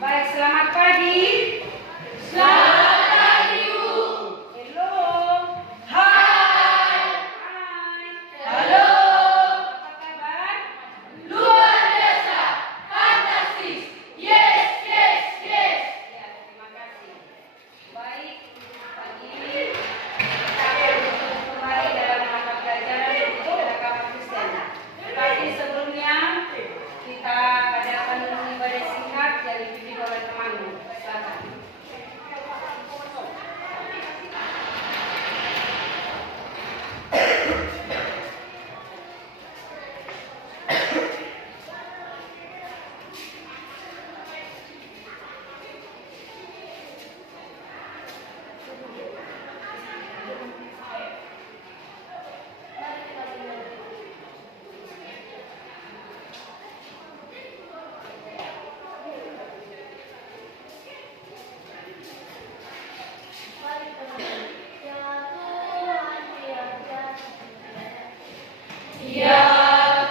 Baik, selamat pagi. Selamat pagi, Bu. Hello. Hai. Hai. Halo. Apa kabar? Luar biasa. Fantastis. Yes, yes, yes. Ya, terima kasih. Baik, pagi kita akan kembali dalam mata pelajaran agama Kristen. Tapi sebelumnya kita adakan ibadah singkat yang dipimpin oleh temanmu. Silakan. Ya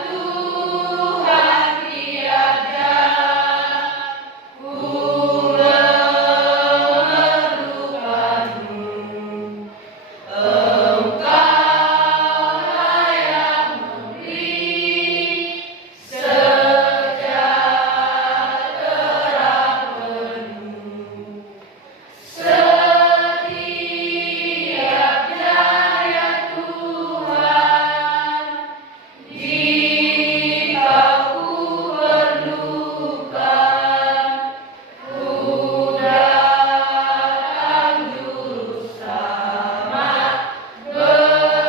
Tuhan tiada, ku memerlukanmu. Engkaulah yang memberi sejahtera penuh. Setiap jaya Tuhan, jika ku perlukan, ku datang juru selamat, berkatilah.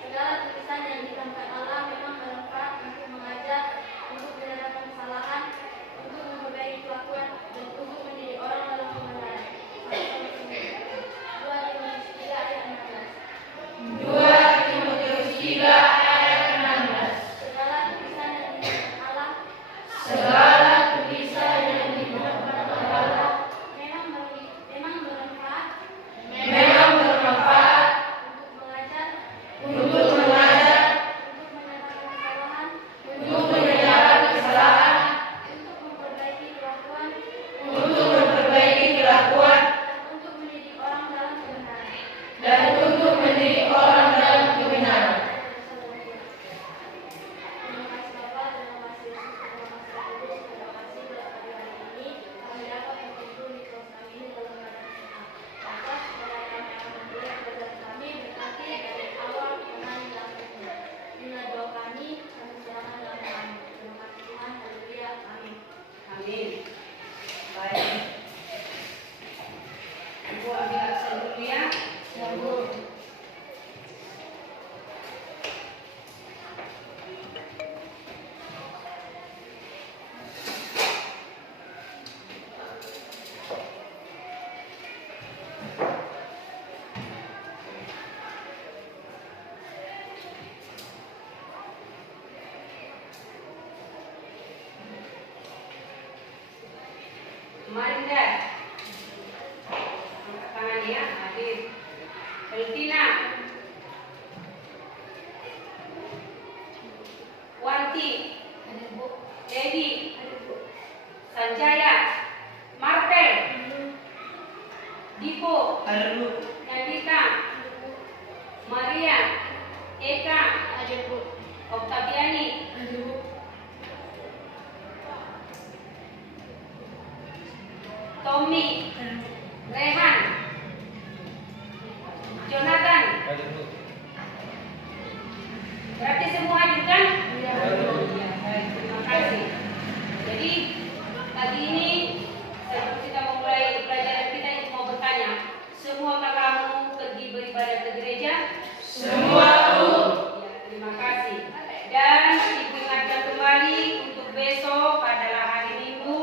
Segala tulisan yang dikatakan Allah memang bermanfaat untuk mengajar, untuk menyatakan kesalahan, untuk memperbaiki kelakuan, dan untuk mendidik orang dalam kebenaran. 2 Timotius 3 ayat 16. 2 Timotius 3 ayat 16. Segala tulisan yang dikatakan Allah Segala tulisan yang dikatakan Allah memang bermanfaat memang bermanfaat untuk mengajar, untuk menyatakan kesalahan, untuk menyatakan kesalahan, untuk memperbaiki kelakuan, untuk memperbaiki kelakuan, untuk mendidik orang dalam kebenaran. dan untuk mendidik orang dalam kebenaran. Terima kasih Bapak, terima kasih Yesus, terima kasih Kudus, terima kasih buat pagi hari ini kami dapat berkumpul di kelas kami ini dalam keadaan sehat. Bapak, supaya kami akan memulai pelajaran kami berkati dari awal mengenai dalam dunia. Inilah doa kami serahkan dalam kami. Terima kasih Tuhan, haleluya, amin. Amin. Baik. Ibu ambil absen dulu ya. Ya Bu. Manda. Angkat tangan ya, hadir. Elvina. Wanti. Dedi. Sanjaya. Martel. Dipo. Nandita. Maria. Eka. Oktaviani. Tommy. Rehan. Jonathan. Berarti semua hadir kan? Ya, baik, terima kasih. Jadi pagi ini sebelum kita memulai pelajaran kita ingin mau bertanya, semuakah kamu pergi beribadah ke gereja? Semua, Bu. Ya, terima kasih. Dan ibu ingatkan kembali untuk besok adalah hari Minggu,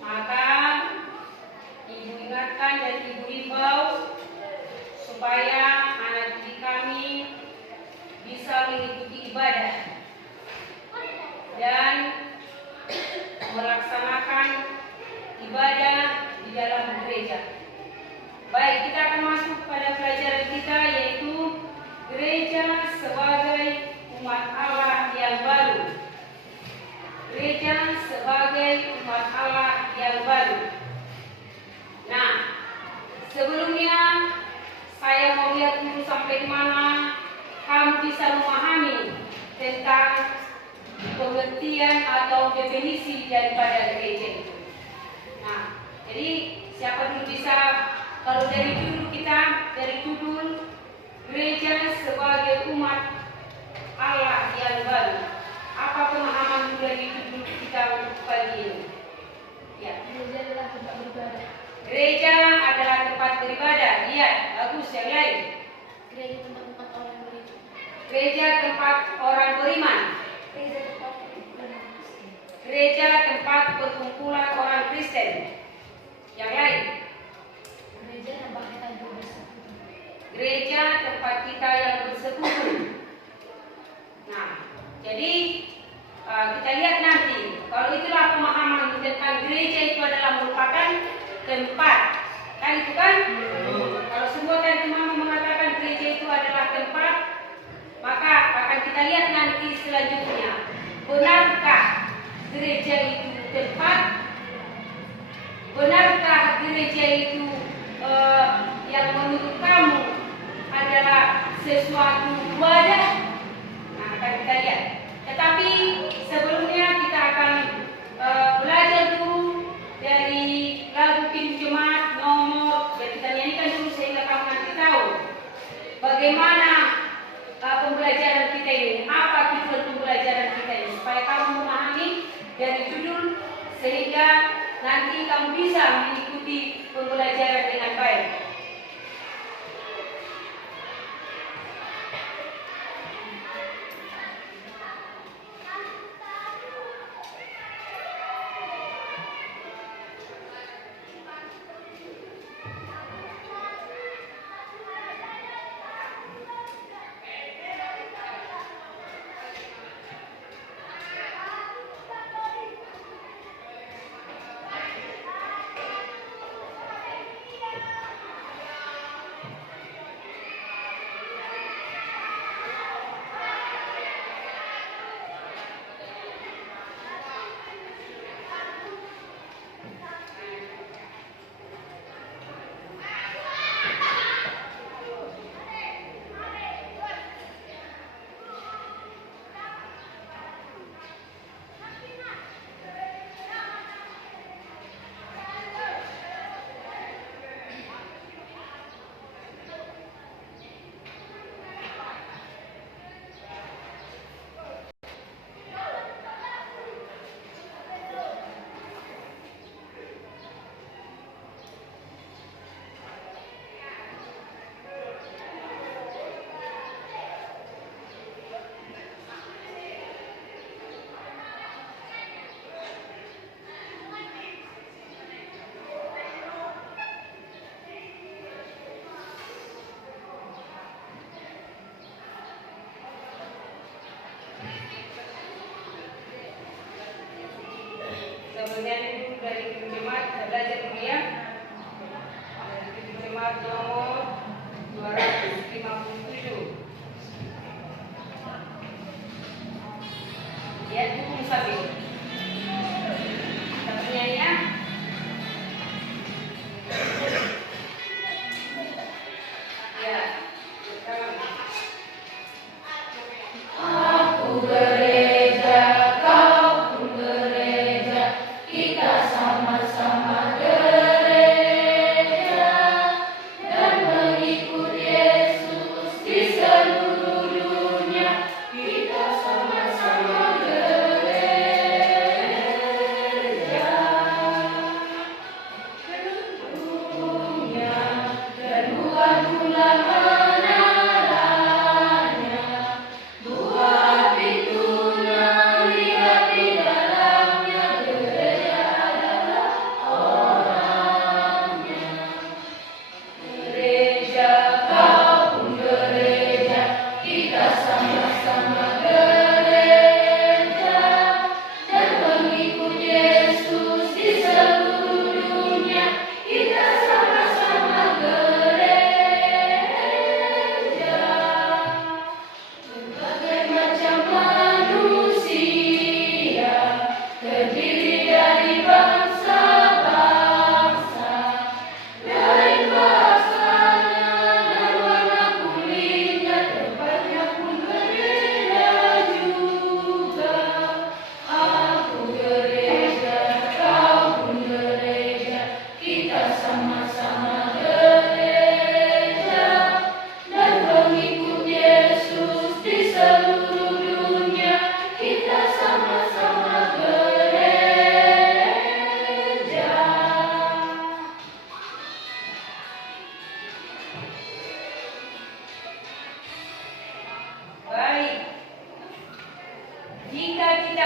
maka ibu ingatkan dan ibu himbau supaya anak didik kami bisa mengikuti ibadah dan melaksanakan ibadah di dalam gereja. Baik, kita akan masuk pada pelajaran kita yaitu gereja sama-sama bisa memahami tentang pengertian atau definisi daripada gereja itu. Nah, jadi siapa dulu bisa, kalau dari judul gereja sebagai umat Allah yang baru, apa pemahaman dari judul kita untuk pagi ini? Ya. Gereja adalah tempat beribadah. Gereja adalah tempat beribadah. Lihat, bagus. Yang lain. Gereja tempat orang beriman. Gereja tempat orang beriman. Gereja tempat perkumpulan Kristen. Gereja tempat perkumpulan orang Kristen. Yang lain. Gereja tempat kita bersekutu. Gereja tempat kita yang bersekutu. Nah, jadi kita lihat nanti. Kalau itulah pemahaman tentang gereja itu adalah merupakan tempat. Kan itu kan? Kalau semua teman-teman mengatakan gereja itu adalah tempat, maka akan kita lihat nanti selanjutnya. Benarkah gereja itu tempat? Benarkah gereja itu yang menurut kamu adalah sesuatu wadah? Nah, akan kita lihat. Tetapi sebelumnya kita akan belajar dulu dari lagu Tim Jemaat nomor, ya kita nyanyikan dulu sehingga kamu nanti tahu bagaimana pembelajaran kita ini, apa tujuan pembelajaran kita ini, supaya kamu memahami dari judul sehingga nanti kamu bisa mengikuti pembelajaran dengan baik. Kemudian itu dari Tim Jemaat, kita belajar dulu ya. Dari Tim Jemaat nomor 257. Ya, itu musafir. Kita bernyanyi ya. Ya, sekarang. Aku gereja, kau pun gereja, kita sama-sama gereja dan mengikut Yesus di seluruh dunia. Kita sama-sama gereja.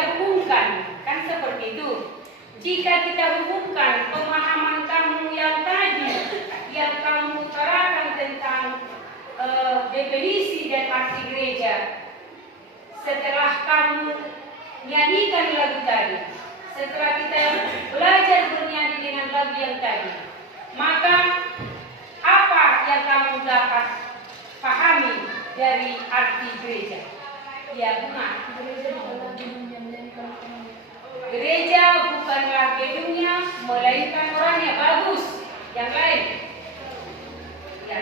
kita hubungkan, kan seperti itu. Jika kita hubungkan pemahaman kamu yang tadi, yang kamu utarakan tentang definisi dan arti gereja, setelah kamu nyanyikan lagu tadi, setelah kita belajar bernyanyi dengan lagu yang tadi, maka apa yang kamu dapat pahami dari arti gereja? Ya, Bunga. Gereja bukanlah gedungnya, melainkan orangnya. Bagus. Yang lain? Ya.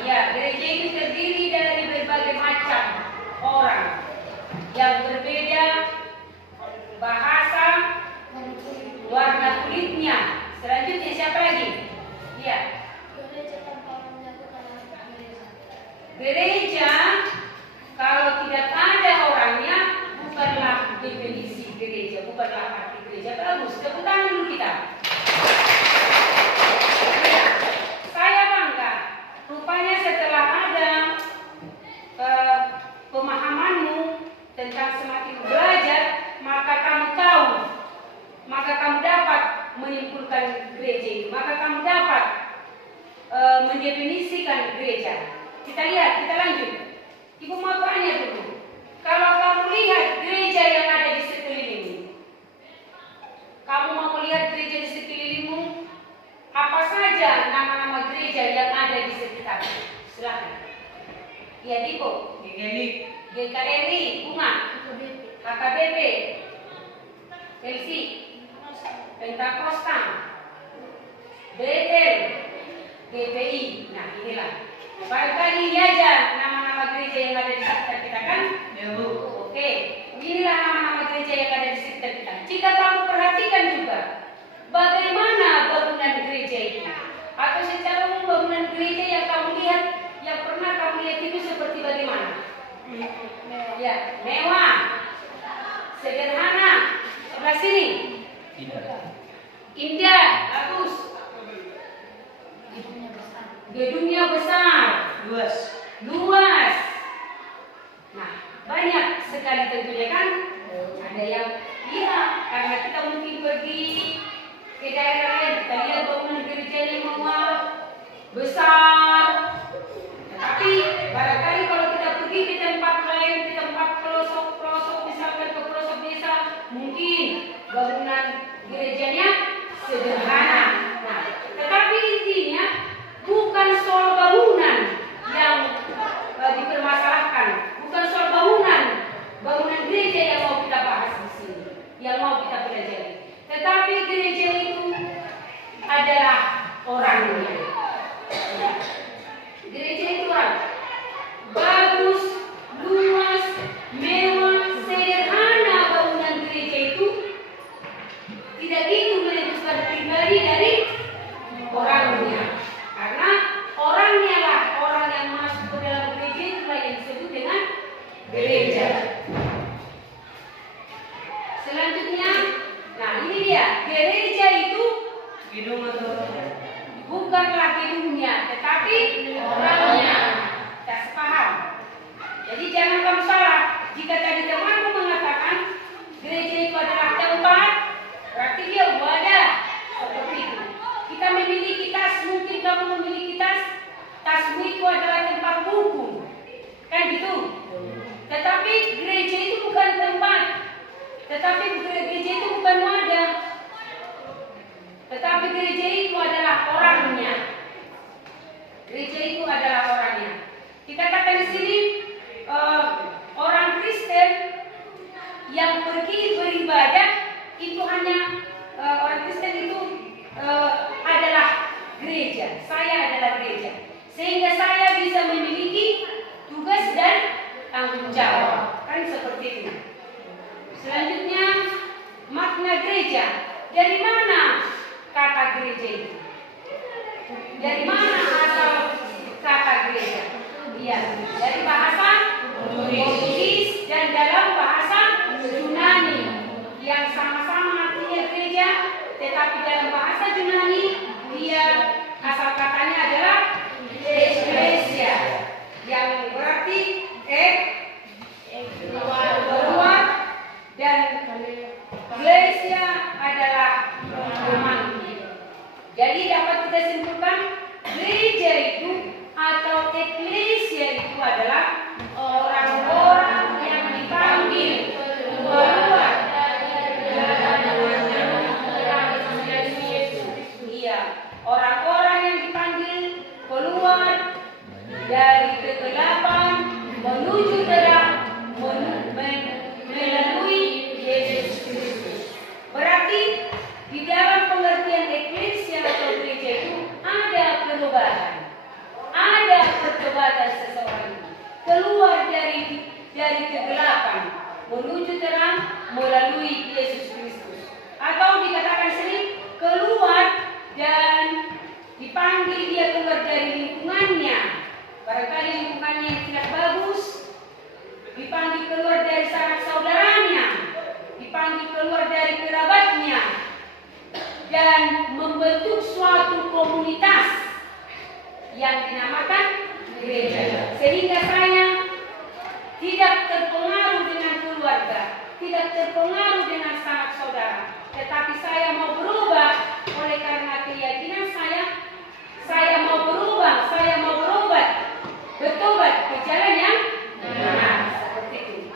Ya, gereja itu terdiri dari berbagai macam orang yang berbeda bahasa, warna kulitnya. Selanjutnya siapa lagi? Ya. Gereja kalau tidak ada orangnya bukanlah definisi gereja, bukanlah arti gereja. Bagus, tepuk tangan dulu kita. Saya bangga. Rupanya setelah ada pemahamanmu tentang semakin belajar, maka kamu tahu, maka kamu dapat menyimpulkan gereja itu, maka kamu dapat mendefinisikan gereja. Kita lihat, kita lanjut. Ibu mau tanya dulu, kalau kamu lihat gereja yang ada di sekelilingmu, kamu mau melihat gereja di sekelilingmu, apa saja nama-nama gereja yang ada di sekitar? Silakan. Ya, Dipo. GKRI, Bunga, HKBP, LC, Pentakosta, Bethel, GPI. Nah, inilah. Barangkali ini aja nama-nama gereja yang ada di sekitar kita, kan? Ya, Bu. Oke, inilah nama-nama gereja yang ada di sekitar kita. Jika kamu perhatikan juga, bagaimana bangunan gereja itu? Atau secara umum bangunan gereja yang kamu lihat, yang pernah kamu lihat itu seperti bagaimana? Ya, mewah, sederhana. Sebelah sini. Indah, bagus. Gedungnya besar, luas. Nah, banyak sekali tentunya, kan? Ada yang lihat, karena kita mungkin pergi ke daerah lain, kita lihat bangunan gerejanya mewah, besar. Tapi barangkali kalau kita pergi ke tempat lain, ke tempat pelosok-pelosok, misalkan ke pelosok desa, mungkin bangunan gerejanya sederhana. Nah, tetapi intinya bukan soal bangunan yang dipermasalahkan, bukan soal bangunan gereja yang mau kita bahas di sini, yang mau kita pelajari. Tetapi gereja itu adalah orangnya. Gereja itu orang. Bagus, luas, mewah, sederhana bangunan gereja itu tidak itu menentukan pribadi dari orangnya. Karena orangnya lah orang yang masuk ke dalam gereja itulah yang disebut dengan gereja. Selanjutnya, nah ini dia, gereja itu bukanlah gedungnya, tetapi orangnya. Kita sepaham. Jadi jangan kamu salah. Jika tadi temanmu mengatakan gereja itu adalah tempat, berarti dia wadah. Seperti itu. Kita memiliki tas, mungkin kamu memiliki tas. Tasmu itu adalah tempat buku, kan gitu. Tetapi gereja itu bukan tempat. Tetapi gereja itu bukan wadah. Tetapi gereja itu adalah orangnya. Gereja itu adalah orangnya. Kita katakan di sini orang Kristen yang pergi beribadah itu hanya orang Kristen itu adalah gereja. Saya adalah gereja. Sehingga saya bisa memiliki tugas dan tanggung jawab. Kan seperti itu. Selanjutnya, makna gereja. Dari mana kata gereja itu? Dari mana asal kata gereja? Iya, dari bahasa Portugis dan dalam bahasa Yunani yang sama-sama artinya gereja, tetapi dalam bahasa Yunani dia asal katanya adalah eklesia, yang berarti dari kegelapan menuju terang melalui Yesus Kristus. Atau dikatakan sering keluar dan dipanggil dia keluar dari lingkungannya. Barangkali lingkungannya yang tidak bagus, dipanggil keluar dari sanak saudaranya, dipanggil keluar dari kerabatnya, dan membentuk suatu komunitas yang dinamakan gereja. Sehingga saya tidak terpengaruh dengan keluarga, tidak terpengaruh dengan sanak saudara, tetapi saya mau berubah oleh karena keyakinan saya mau berubah, saya mau bertobat ke jalan yang benar. Seperti itu.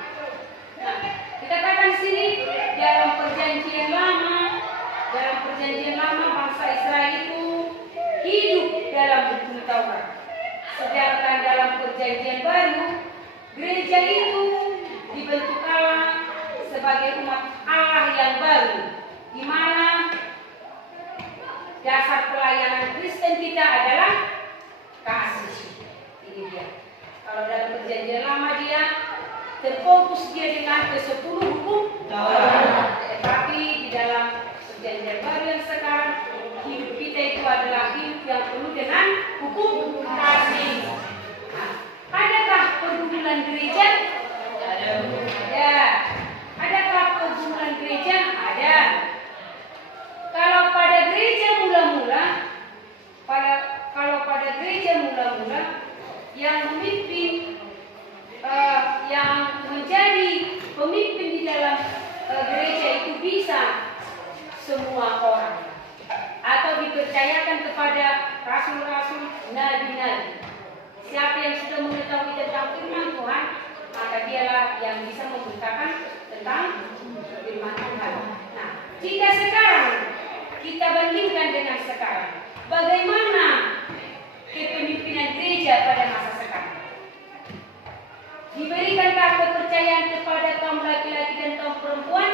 Nah, dikatakan sini dalam perjanjian lama bangsa Israel itu hidup dalam hukum Taurat. Sedangkan dalam perjanjian baru gereja itu dibentuk Allah sebagai umat Allah yang baru, di mana dasar pelayanan Kristen kita adalah kasih. Ini dia. Kalau dalam perjanjian lama dia terfokus dia dengan ke-10 hukum Taurat. Tetapi di dalam perjanjian baru yang sekarang hidup kita itu adalah hidup yang penuh dengan hukum kasih. Nah, adakah pergumulan gereja? Ada. Adakah pergumulan gereja? Ada. Kalau pada gereja mula-mula yang memimpin, yang menjadi pemimpin di dalam gereja itu bisa semua orang, atau dipercayakan kepada rasul-rasul, nabi-nabi. Siapa yang sudah mengetahui tentang firman Tuhan, maka dialah yang bisa memberitakan tentang firman Tuhan. Nah, jika sekarang kita bandingkan dengan sekarang, bagaimana kepemimpinan gereja pada masa sekarang? Diberikankah kepercayaan kepada kaum laki-laki dan kaum perempuan?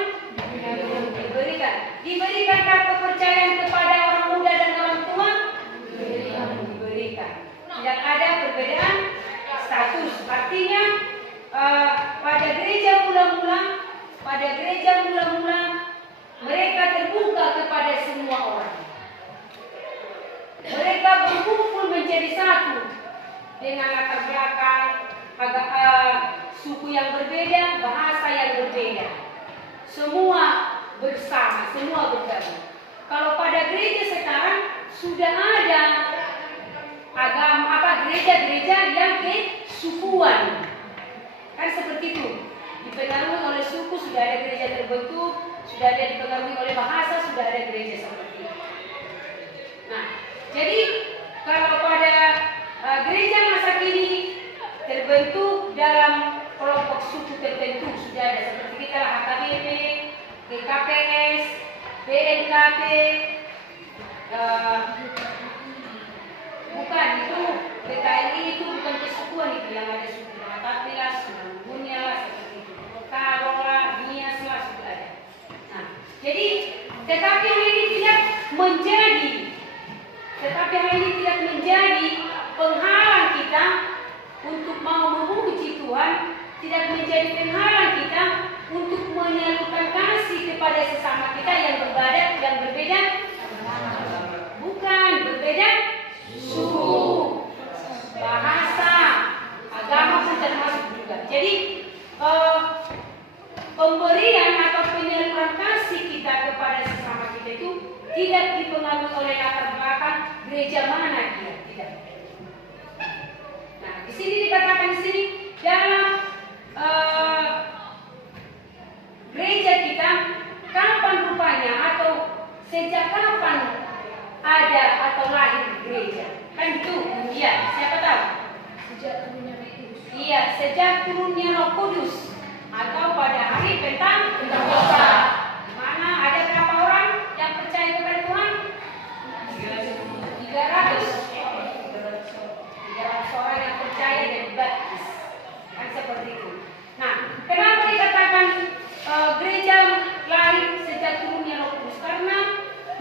Diberikan. Diberikankah kepercayaan kepada orang muda dan orang tua? Diberikan. Tidak ada perbedaan status. Artinya pada gereja mula-mula mereka terbuka kepada semua orang. Mereka berkumpul menjadi satu dengan latar belakang, suku yang berbeda, bahasa yang berbeda. Semua bersama, semua bergabung. Kalau pada gereja sekarang sudah ada gereja-gereja yang kesukuan. Kan seperti itu. Dipengaruhi oleh suku, sudah ada gereja terbentuk, sudah ada dipengaruhi oleh bahasa, sudah ada gereja seperti itu. Nah, jadi kalau pada gereja masa kini terbentuk dalam kelompok suku tertentu, sudah ada seperti kita HKBP, GKPS, BNKP, bukan itu PKRI itu bukan kesukuan itu, yang ada suku Matapilah, suku Bunya, seperti itu, Karola, Nias lah sudah ada. Nah, jadi tetapi hal ini tidak menjadi penghalang kita untuk mau memuji Tuhan, tidak menjadi penghalang kita untuk menyalurkan kasih kepada sesama kita yang berbeda, bukan berbeda suku, bahasa, agama pun termasuk juga. Jadi pemberian atau penyaluran kasih kita kepada sesama kita itu tidak dipengaruhi oleh latar belakang gereja mana dia, tidak. Nah, di sini dikatakan dalam gereja kita, kapan rupanya atau sejak kapan ada atau lahir gereja? Kan itu, iya, siapa tahu? Sejak turunnya Roh Kudus. Iya, sejak turunnya Roh Kudus atau pada hari Pentakosta. Mana ada berapa orang yang percaya kepada Tuhan? 300 orang yang percaya dan dibaptis. Kan seperti itu. Nah, kenapa dikatakan gereja lahir sejak turunnya Roh Kudus? Karena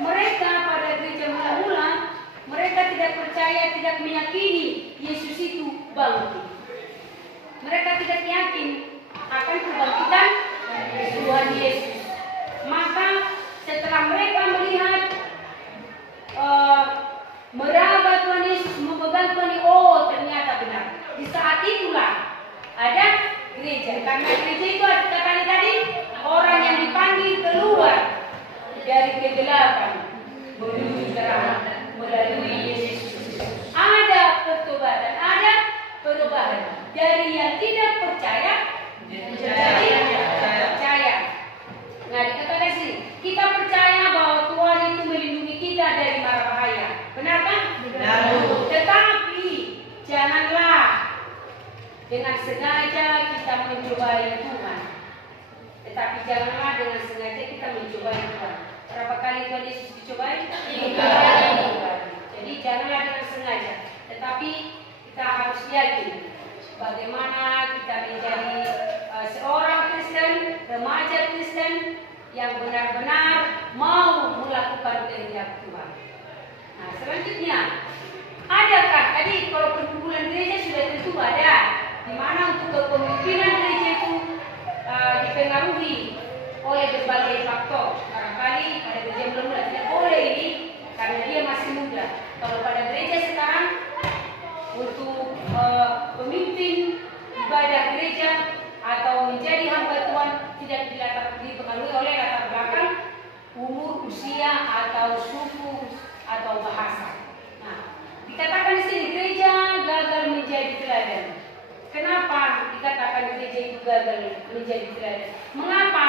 mereka pada gereja mula-mula mereka tidak percaya, tidak meyakini Yesus itu bangkit. Mereka tidak yakin akan kebangkitan Tuhan Yesus. Maka setelah mereka melihat meraba Tuhan Yesus, memegang Tuhan Yesus, oh ternyata benar. Di saat itulah ada gereja. Karena gereja itu kata tadi orang yang dipanggil keluar dari kegelapan menuju terang melalui Yesus. Ada pertobatan, ada perubahan dari yang tidak percaya menjadi percaya. Nah, dikatakan sini, kita percaya bahwa Tuhan itu melindungi kita dari mara bahaya. Benar kan? Benar. Tetapi janganlah dengan sengaja kita mencobai Tuhan. Tetapi janganlah dengan sengaja kita mencobai Tuhan. Berapa kali Tuhan Yesus dicobai? 3 kali. Jadi janganlah dengan sengaja. Tetapi kita harus yakin bagaimana kita menjadi seorang Kristen, remaja Kristen yang benar-benar mau melakukan kehendak Tuhan. Nah, selanjutnya, adakah tadi kalau perkumpulan gereja sudah tentu ada, di mana untuk kepemimpinan gereja itu dipengaruhi oleh berbagai faktor. Barangkali pada gereja belum tidak boleh ini karena dia masih muda. Kalau pada gereja sekarang untuk pemimpin ibadah gereja atau menjadi hamba Tuhan tidak dipengaruhi oleh latar belakang umur, usia atau suku atau bahasa. Nah, dikatakan di sini gereja gagal menjadi teladan. Kenapa dikatakan gereja itu gagal menjadi teladan? Mengapa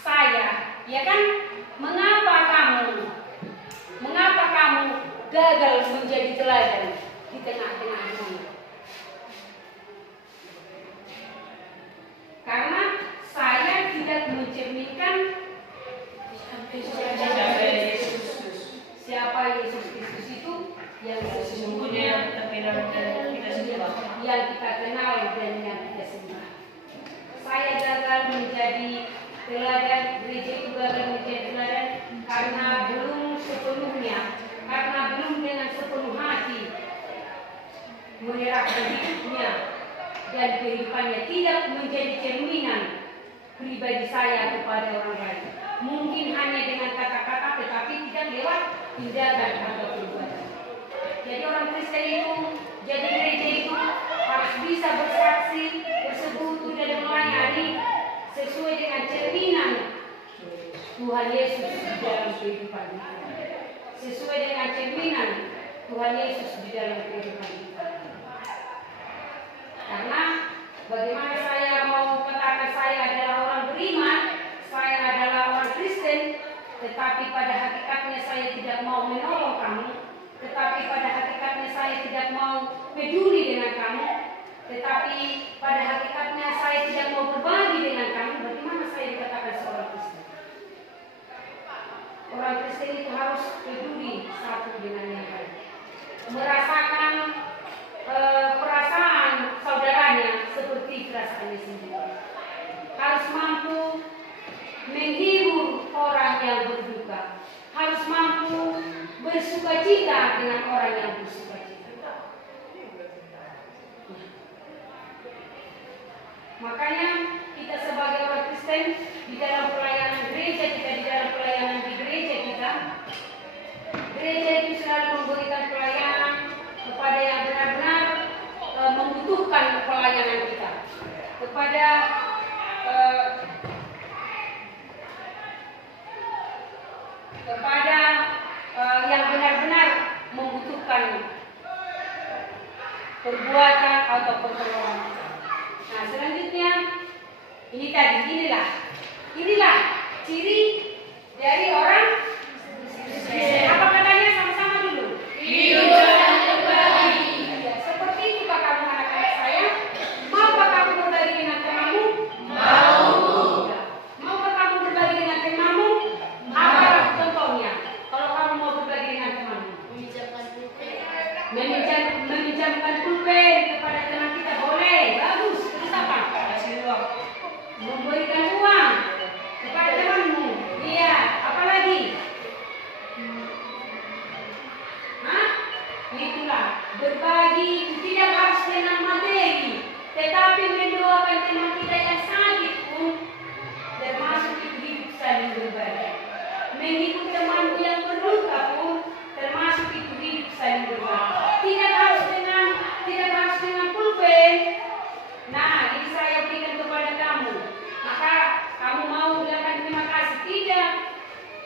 saya, ya kan? Mengapa kamu gagal menjadi teladan di tengah-tengah dunia? Karena saya tidak mencerminkan siapa Yesus Kristus itu yang sesungguhnya yang kita kenal dan yang kita sembah. Saya gagal menjadi teladan, gereja itu gagal menjadi teladan karena belum sepenuhnya, karena belum dengan sepenuh hati menyerahkan hidupnya dan kehidupannya, tidak menjadi cerminan pribadi saya kepada orang lain. Mungkin hanya dengan kata-kata tetapi tidak lewat tindakan atau perbuatan. Jadi orang Kristen itu, jadi gereja itu harus bisa bersaksi, bersekutu dan melayani sesuai dengan cerminan Tuhan Yesus di dalam kehidupan kita. Sesuai dengan cerminan Tuhan Yesus di dalam kehidupan kita. Karena bagaimana saya mau katakan saya adalah orang beriman, saya adalah orang Kristen, tetapi pada hakikatnya saya tidak mau menolong kamu, tetapi pada hakikatnya saya tidak mau peduli dengan kamu, tetapi pada hakikatnya saya tidak mau berbagi dengan kamu. Bagaimana saya dikatakan seorang Kristen? Orang Kristen itu harus peduli satu dengan yang lain, merasakan perasaan saudaranya seperti perasaannya sendiri. Harus mampu menghibur orang yang berduka. Harus mampu bersukacita dengan orang yang bersukacita. Makanya kita sebagai orang Kristen di dalam pelayanan gereja kita, di dalam pelayanan di gereja kita, gereja itu selalu memberikan pelayanan kepada yang benar-benar membutuhkan pelayanan kita, kepada yang benar-benar membutuhkan perbuatan atau pertolongan kita. Nah, selanjutnya inilah ciri dari orang Kristen. Apa katanya sama-sama dulu? Hidup dan berbagi. Ya, seperti itu Pak kamu anak-anak saya. Maukah kamu berbagi dengan temanmu? Mau. Ya. Maukah kamu berbagi dengan temanmu? Apa contohnya? Kalau kamu mau berbagi dengan temanmu, meminjamkan pulpen kepada teman kita boleh, bagus. Terus apa? Kasih uang. Memberikan uang kepada temanmu. Iya, apalagi? Itulah berbagi tidak harus dengan materi, tetapi mendoakan teman kita yang sakit pun termasuk itu hidup saling berbagi. Menghibur temanmu yang terluka pun termasuk itu hidup saling berbagi. Tidak harus dengan pulpen. Nah, ini saya berikan kepada kamu. Maka kamu mau bilang terima kasih. Tidak.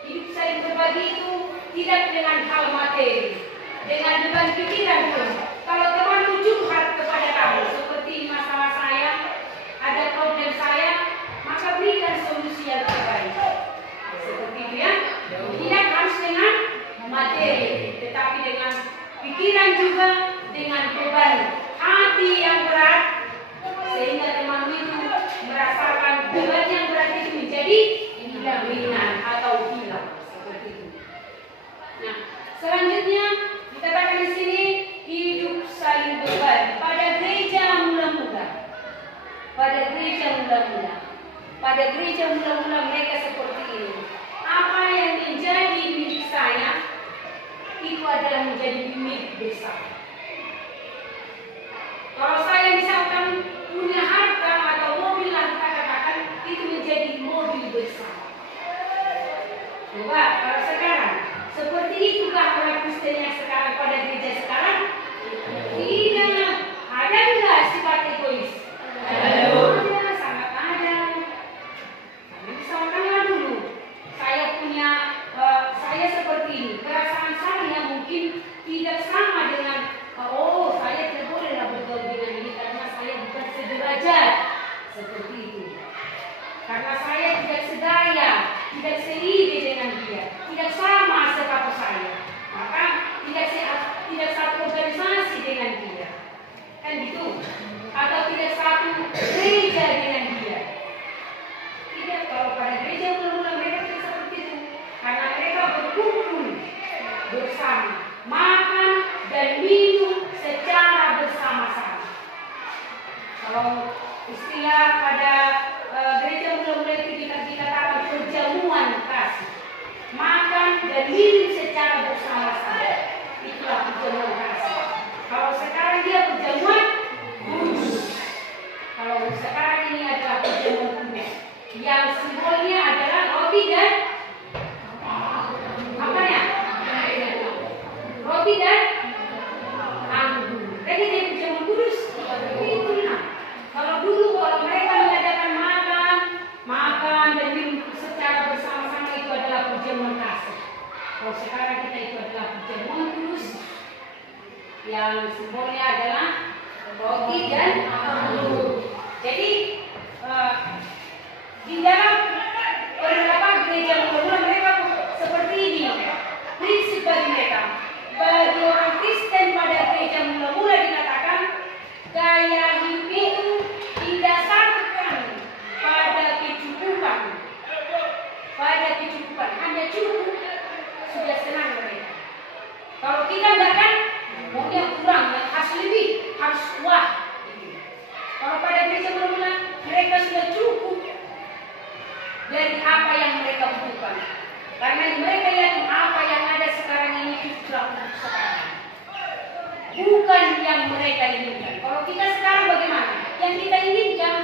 Hidup saling berbagi itu tidak dengan hal materi, dengan beban pikiran pun. Kalau temanmu curhat kepada kamu seperti masalah saya, ada problem saya, maka berikan solusi yang terbaik. Seperti itu ya. Tidak harus dengan materi, tetapi dengan pikiran juga, dengan beban hati yang berat, sehingga temanmu itu merasakan beban yang berat itu menjadi ringan atau hilang. Seperti itu. Nah, selanjutnya dikatakan di sini hidup saling berbagi pada gereja mula-mula. Pada gereja mula-mula. Pada gereja mula-mula mereka seperti ini. Apa yang menjadi milik saya itu adalah menjadi milik bersama. Kalau saya misalkan punya harta atau mobil lah kita katakan itu menjadi mobil bersama. Coba kalau sekarang seperti itukah orang Kristen yang sekarang pada gereja sekarang? Tidak. Ada enggak sifat egois? Ada, sangat ada. Misalkanlah dulu saya seperti ini, perasaan saya mungkin tidak sama dengan saya tidak bolehlah bergaul dengan ini karena saya bukan sederajat seperti itu. Karena saya tidak sedaya, tidak seide dengan dia, tidak sama seperti saya, maka tidak satu organisasi dengan dia, kan gitu? Atau tidak satu gereja dengan dia. Tidak, kalau pada gereja mula-mula mereka tidak seperti itu, karena mereka berkumpul bersama, makan dan minum secara bersama-sama. Kalau istilah pada gereja mula-mula itu dikatakan perjamuan kasih, makan dan minum secara bersama-sama. Itulah perjamuan kasih. Kalau sekarang dia perjamuan kudus. Kalau sekarang ini adalah perjamuan kudus, yang simbolnya adalah roti dan roti dan anggur. Jadi dia perjamuan kudus. Itulah. Kalau dulu mereka mengadakan makan dan minum secara bersama-sama itu adalah perjamuan kasih. Kalau sekarang kita itu adalah perjamuan kudus, yang simbolnya adalah roti dan anggur. Jadi di dalam beberapa gereja mula-mula mereka seperti ini. Prinsip bagi mereka, bagi orang Kristen pada gereja mula-mula dikatakan gaya hidup itu didasarkan pada kecukupan. Hanya cukup sudah senang mereka. Kalau kita enggak kan, maunya kurang, harus lebih, harus wah. Kalau pada gereja mula-mula mereka sudah cukup dari apa yang mereka butuhkan. Karena mereka yakin apa yang ada sekarang ini cukuplah untuk sekarang. Bukan yang mereka inginkan. Kalau kita sekarang bagaimana? Yang kita inginkan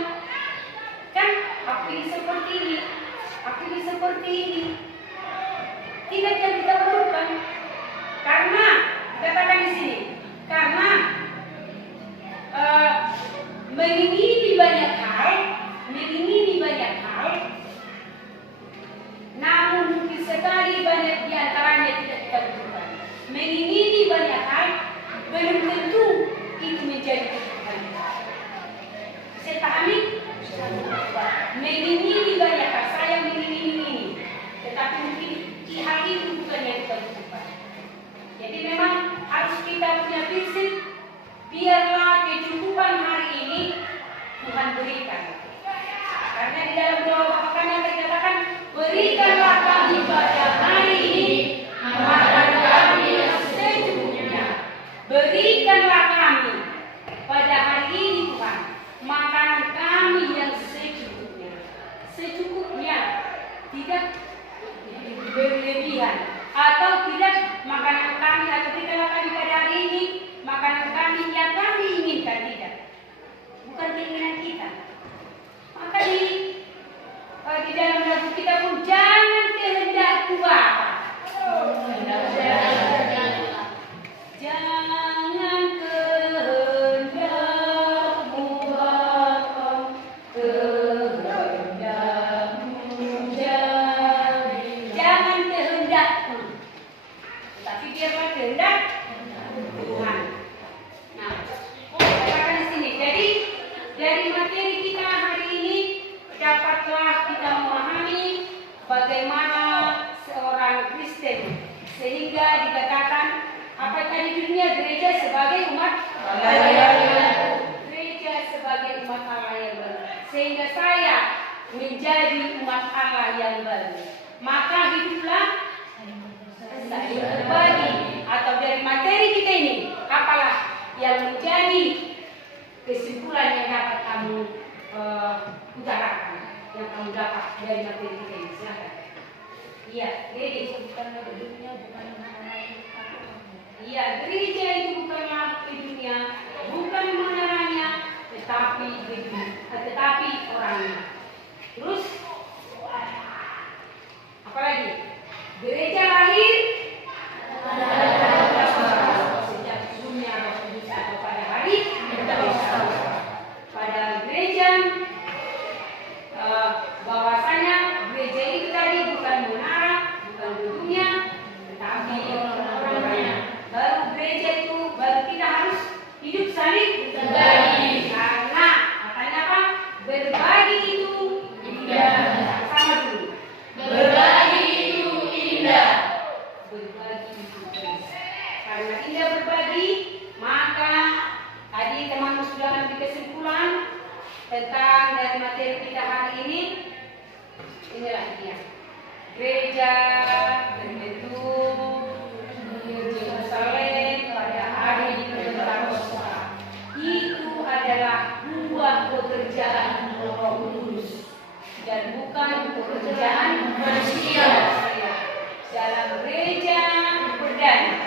kan aku ini seperti ini, aku ini seperti ini. Tidak yang kita perlukan. Karena katakan di sini, karena mengingini banyak hal, namun mungkin sekali banyak di antaranya tidak kita butuhkan. Mengingini banyak hal belum tentu itu menjadi kebutuhan kita. Saya pahami? Mengingini banyak hal, saya mengingini ini, tetapi mungkin hal itu bukan yang kita butuhkan. Jadi memang harus kita punya prinsip, biarlah kecukupan hari ini Tuhan berikan. Karena di dalam doa Bapa kami yang dikatakan, berikanlah kami pada hari ini makanan kami yang secukupnya. Berikanlah kami pada hari ini Tuhan makanan kami yang secukupnya. Secukupnya, tidak berlebihan. Atau tidak makanan kami, atau berikanlah kami pada hari ini makanan kami yang kami inginkan, tidak. Bukan kita sebagai umat Allah yang baru. Gereja sebagai umat Allah yang baru. Sehingga saya menjadi umat Allah yang baru. Maka hiduplah saling berbagi. Atau dari materi kita ini, apalah yang menjadi kesimpulan yang dapat kamu utarakan, yang kamu dapat dari materi kita ini. Silakan. Iya, gereja bukanlah dunia, bukan iya, gereja itu bukanlah di dunia, bukan mengenalnya, tetapi orangnya. Terus apa lagi? Gereja lahir sejak dunia berkudus atau pada hari pada gereja bahwasanya gereja itu tadi bukan menara, bukan dunia, tetapi orangnya. Baru gereja itu, baru kita harus hidup saling berbagi. Karena katanya apa? Berbagi itu indah. Sama dulu. Berbagi itu indah. Berbagi itu indah. Karena indah berbagi, maka tadi teman sudah ambil kesimpulan tentang dari materi kita hari ini. Inilah dia. Gereja berbentuk Yerusalem pada hari Pentekosta. Itu adalah buah pekerjaan Roh Kudus dan bukan pekerjaan manusia. Dalam gereja perdana,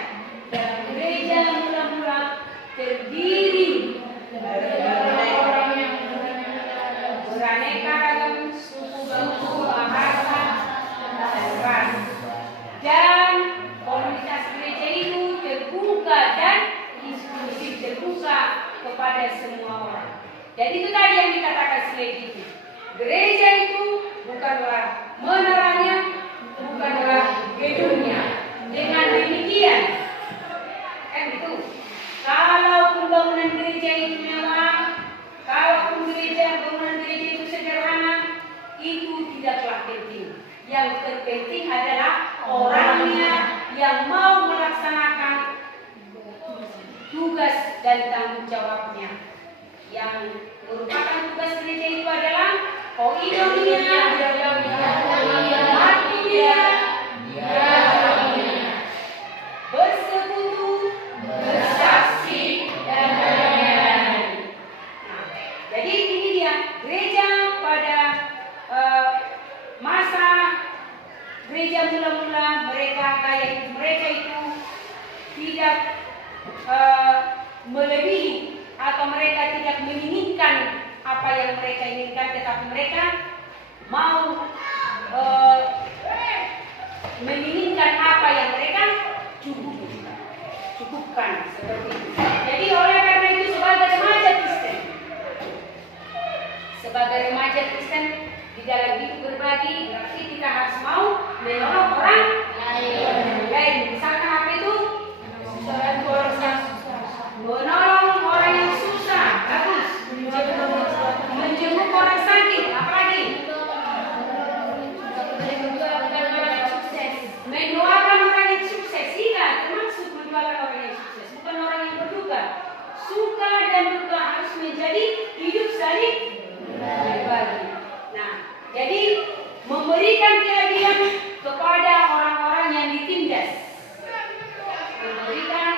dalam gereja mula-mula terdiri dari orang yang beraneka ragam suku, bahasa, dan ras. Dan komunitas gereja itu terbuka dan inklusif, terbuka kepada semua orang. Jadi itu tadi yang dikatakan selain itu. Gereja itu bukanlah menaranya, bukanlah gedungnya. Dengan demikian, kan itu. Kalaupun bangunan gereja itu mewah, kalaupun bangunan gereja itu sederhana, itu tidaklah penting. Yang terpenting adalah orangnya yang mau melaksanakan tugas dan tanggung jawabnya. Yang merupakan tugas gereja itu adalah koinonia, matinya, bersekutu, bersaksi, dan berlayanan. Nah, jadi ini dia gereja pada masa gereja mula-mula mereka itu tidak melebihi atau mereka tidak menginginkan apa yang mereka inginkan, tetapi mereka mau menginginkan apa yang mereka cukupkan seperti itu. Jadi oleh karena itu sebagai remaja Kristen di dalam hidup berbagi berarti kita harus mau menolong orang lain. Misalkan apa itu? Menolong orang yang susah, bagus. Menjenguk orang sakit, apalagi? Mendoakan orang yang sukses, iya, termasuk mendoakan orang yang sukses, bukan orang yang berduka. Suka dan duka harus menjadi hidup saling berbagi. Nah, jadi memberikan keadilan kepada orang-orang yang ditindas, memberikan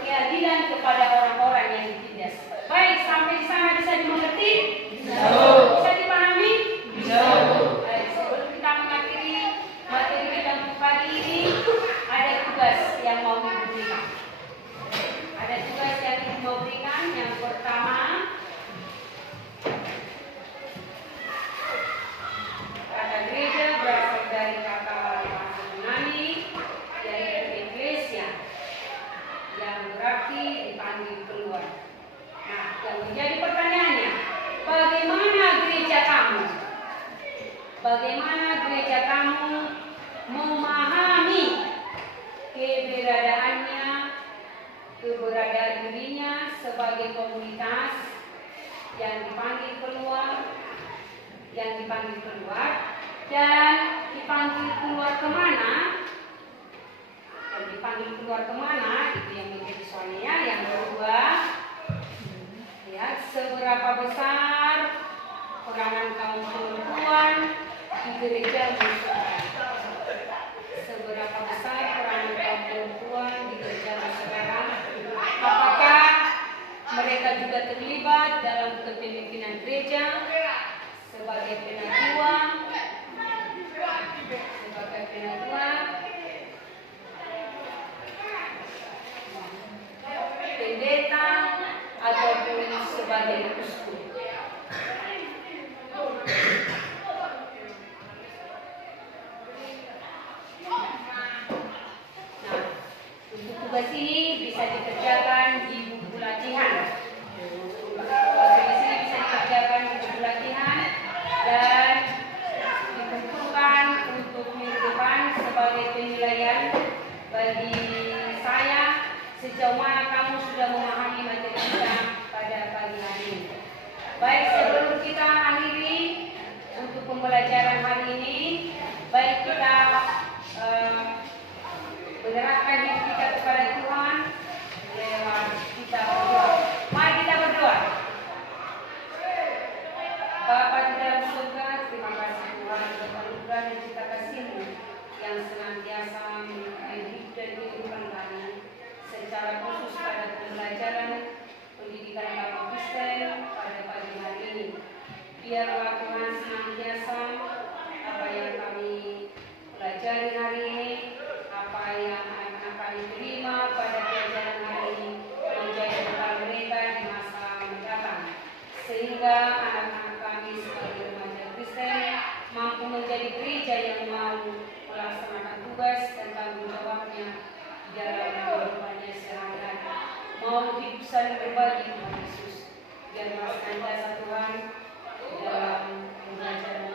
keadilan kepada orang-orang yang ditindas. Baik, sampai di sana bisa dimengerti? Bisa dipahami? Baik, sebelum kita mengakhiri materi kita untuk pagi ini, ada tugas yang mau diberikan. Ada tugas yang mau berikan. Yang pertama, kata gereja berasal dari kata bahasa Yunani yaitu eklesia, yang berarti dipanggil keluar. Nah, yang menjadi pertanyaannya, bagaimana gereja kamu? Bagaimana gereja kamu memahami keberadaan dirinya sebagai komunitas yang dipanggil keluar, dan dipanggil keluar kemana? Dan dipanggil keluar kemana? besar peranan kaum perempuan di gereja Nusantara? Seberapa besar peranan kaum perempuan di gereja Nusantara? Apakah mereka juga terlibat dalam kepemimpinan gereja sebagai penatua, pendeta, ataupun sebagai uskup? Nah, untuk tugas ini bisa dikerjakan di buku latihan. Tugas ini bisa dikerjakan di buku latihan dan dikumpulkan untuk minggu depan sebagai penilaian bagi saya sejauh mana kamu sudah memahami materi kita pada pagi hari ini. Baik, sebelum kita akhiri untuk pembelajaran hari ini, baik kita menyerahkan diri kita kepada Tuhan lewat kita berdoa. Mari kita berdoa. Bapa di dalam surga, terima kasih Tuhan atas anugerah dan cita kasih-Mu yang senantiasa menyertai hidup dan kehidupan kami, secara khusus pada pembelajaran pendidikan agama Kristen pada pagi hari ini. Biarlah Tuhan senantiasa apa yang kami pelajari hari ini, apa yang akan kami terima pada pelajaran hari ini menjadi bekal mereka di masa mendatang, sehingga anak-anak kami sebagai remaja Kristen mampu menjadi gereja yang mau melaksanakan tugas dan tanggung jawabnya di dalam kehidupannya sehari-hari, mau hidup saling berbagi dengan Yesus. Biarlah senantiasa Tuhan di dalam pembelajaran